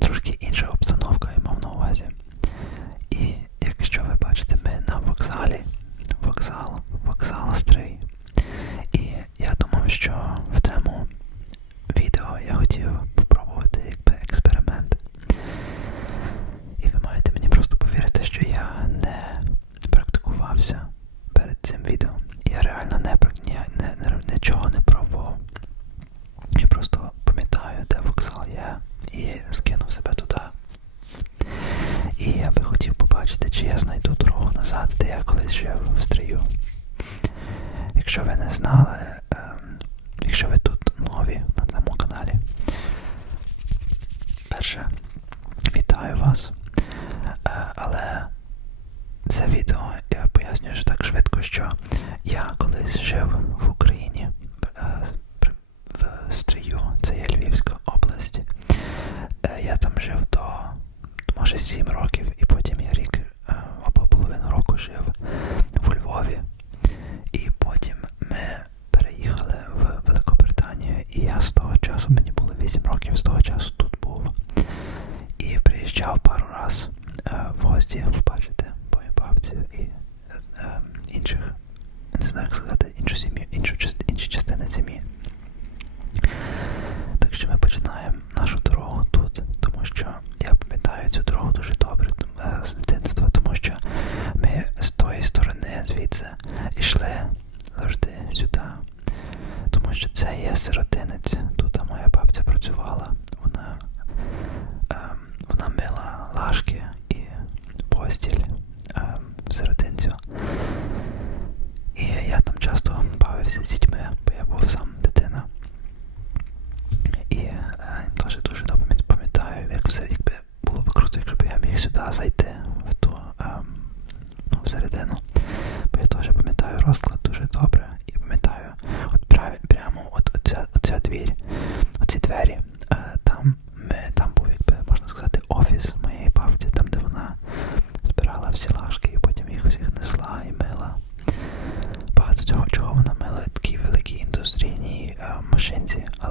трошки інша обстановка. перше, вітаю вас. Е, але це відео я пояснюю що так швидко, що я колись жив 神经啊。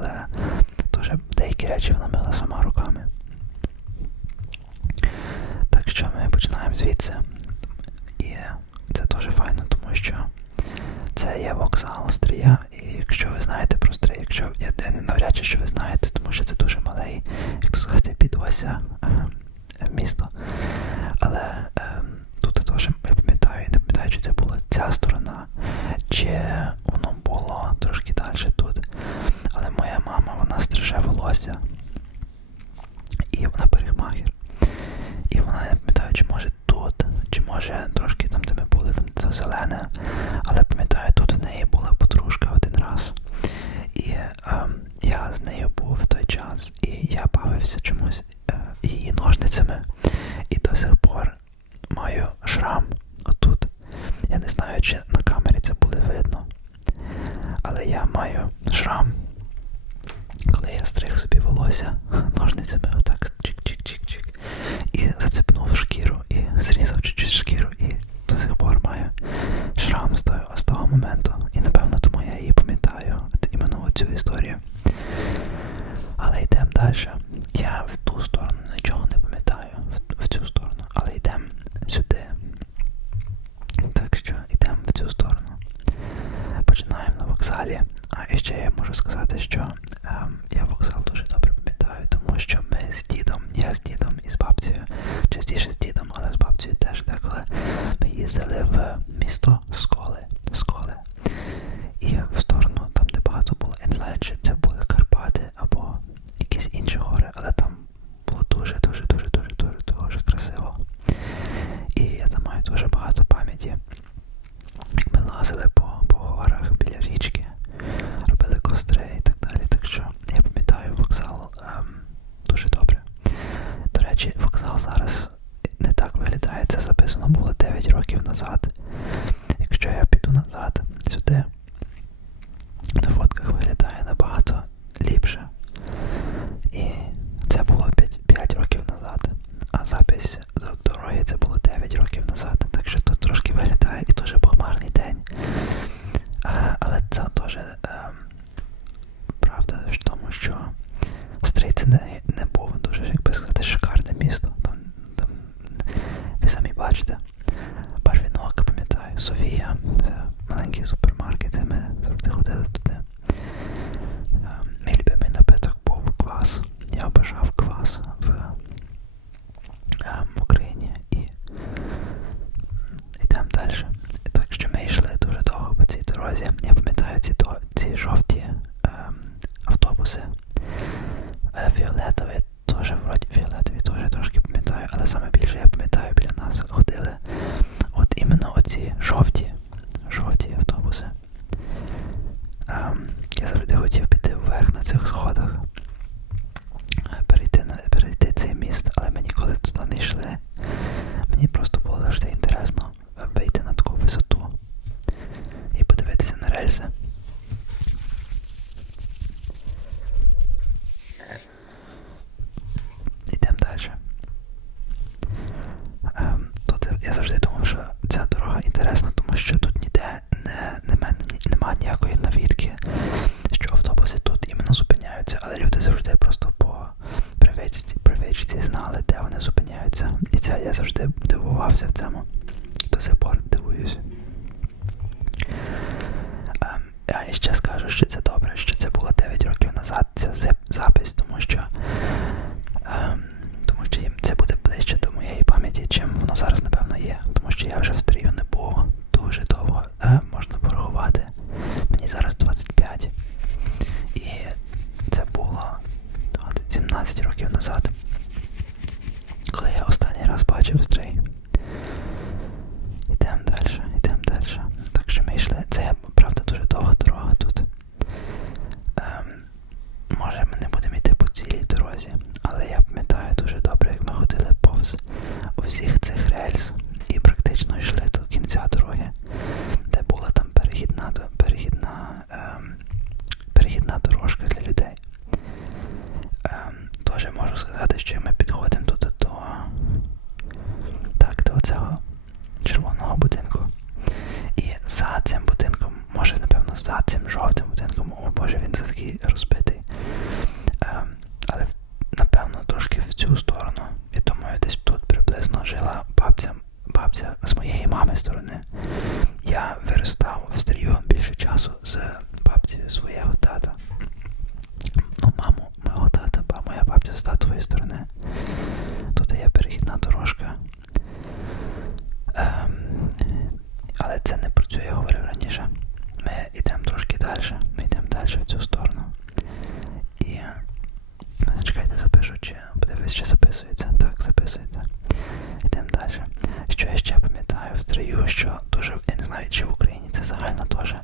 що дуже я не знаю, чи в Україні це загально теж.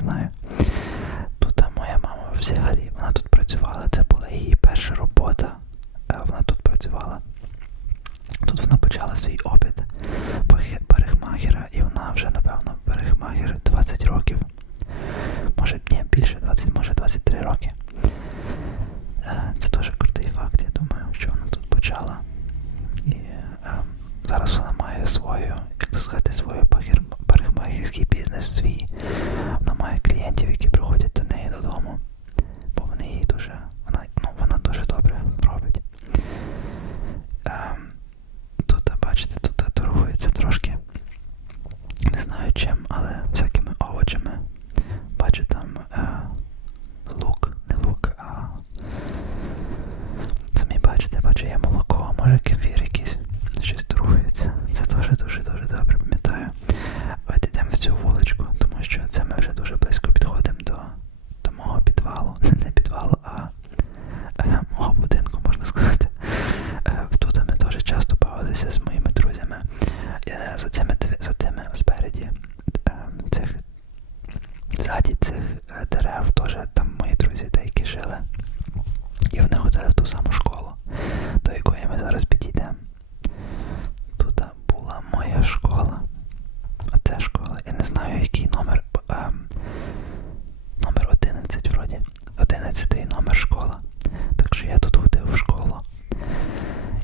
знаю.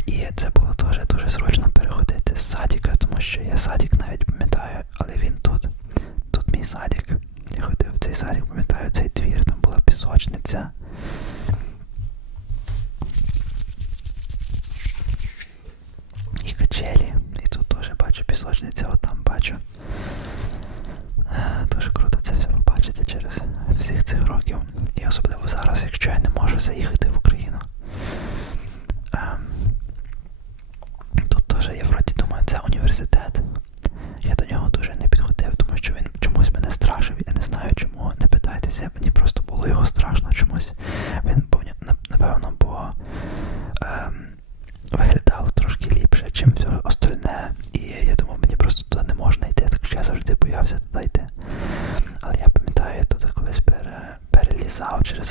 І це було теж дуже зручно переходити з садіка, тому що я садік навіть пам'ятаю, але він тут. Тут мій садік. Я ходив в цей садік, пам'ятаю, цей двір, там була пісочниця. боявся туди йти. Але я пам'ятаю, я тут колись перелізав через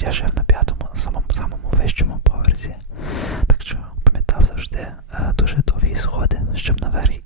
я, жив на п'ятому, самому самому вищому поверсі. Так що пам'ятав завжди е, дуже довгі сходи, щоб наверх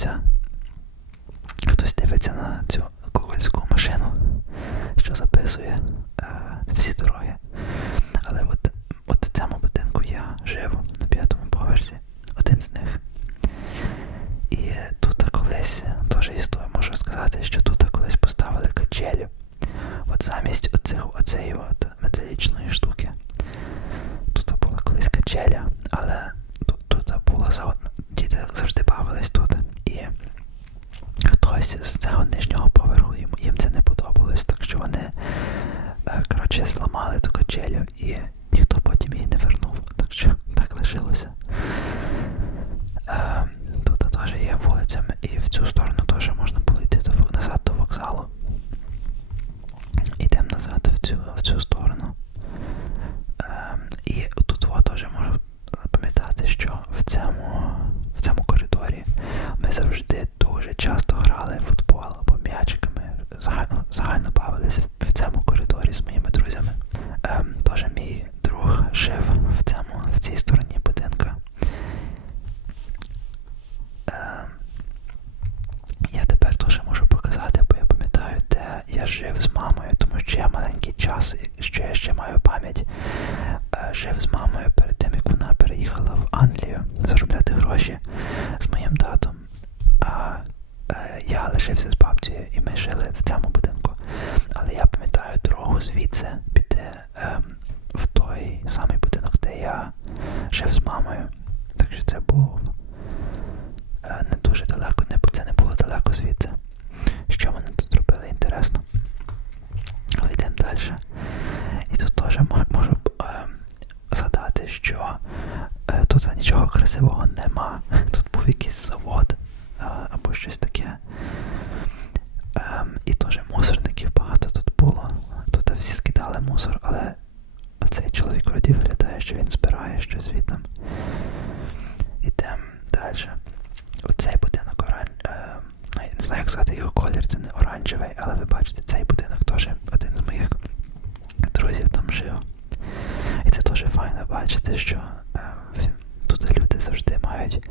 серця. палицями, і в цю сторону теж можна було йти до, назад до вокзалу. Йдемо назад в цю в цю сторону. Ем, І тут теж можу запам'ятати, що в цьому в цьому коридорі ми завжди Але я пам'ятаю дорогу звідси піти е, в той самий будинок, де я жив з мамою. Так що це був е, не дуже далеко. те, що е, тут люди завжди мають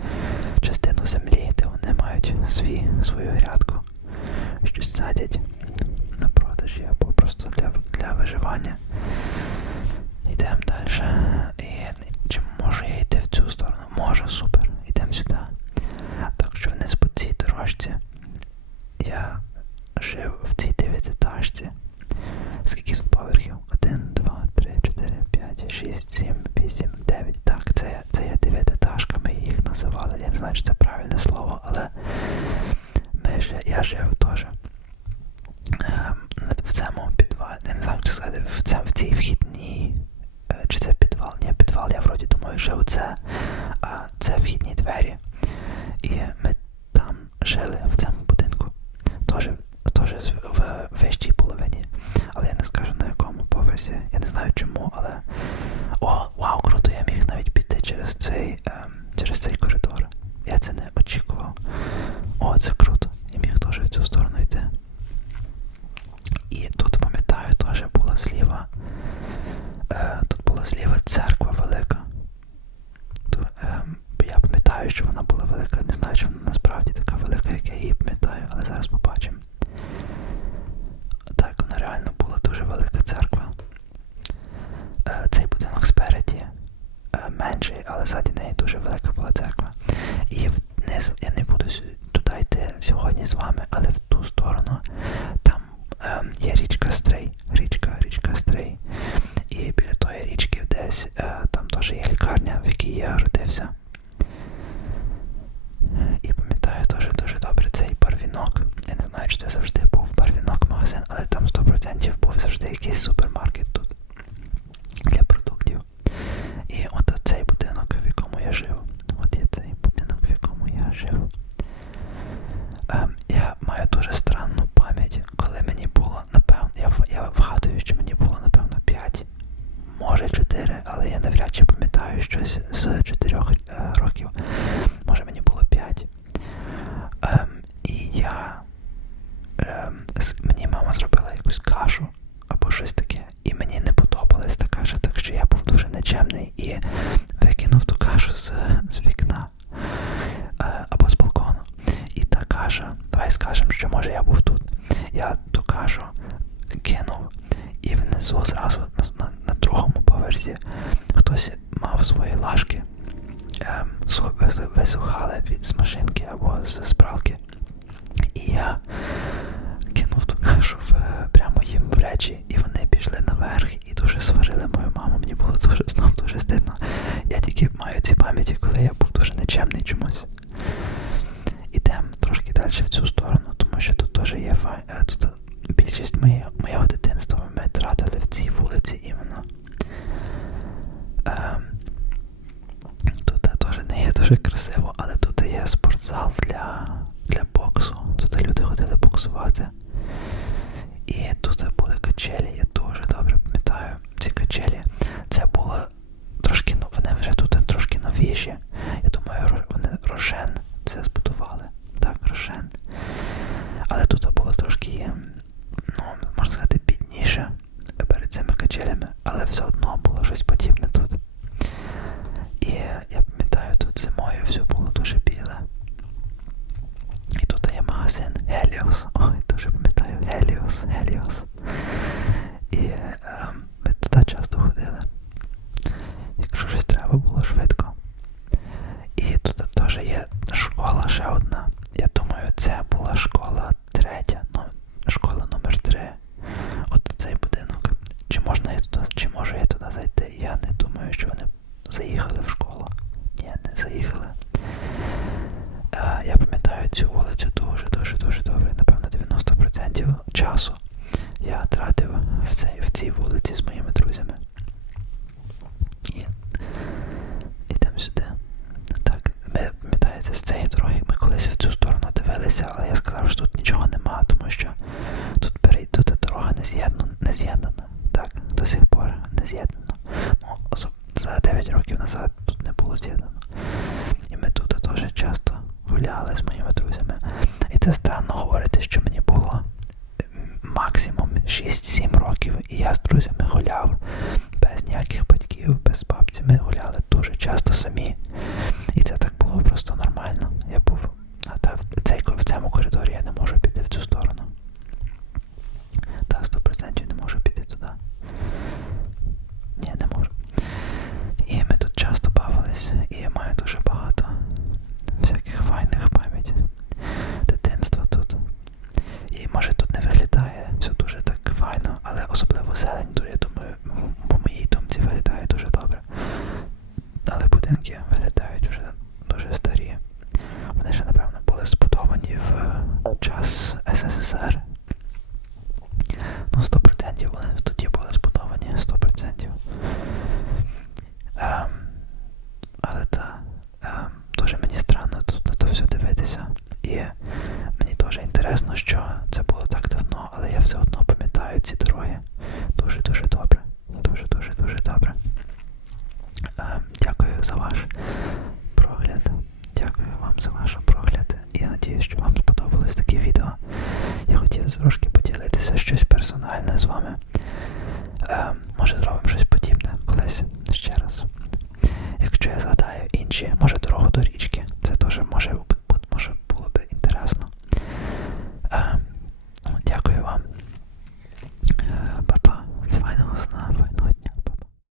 частину землі, де вони мають свій, свою грядку, щось садять на продажі або просто для, для виживання. Це вхідні двері. І ми там жили в цьому будинку. Тоже, тоже в вищій половині. Але я не скажу на якому поверсі. Я не знаю чому, але. О, вау, круто, я міг навіть піти через цей ем, через цей złamy, ale дуже красиво, але тут є спортзал для для боксу. Тут люди ходили боксувати. Тобто тут теж є школа ще одна. Я думаю, це була школа третя, ну, школа номер 3 От цей будинок. Чи можна я туди, чи можу я туди зайти? Я не думаю, що вони заїхали в школу. Ні, не заїхали. Е, я пам'ятаю цю вулицю дуже-дуже дуже добре, напевно, 90%. буде странно говорити, що мені було максимум 6-7 років, і я з друзями гуляв.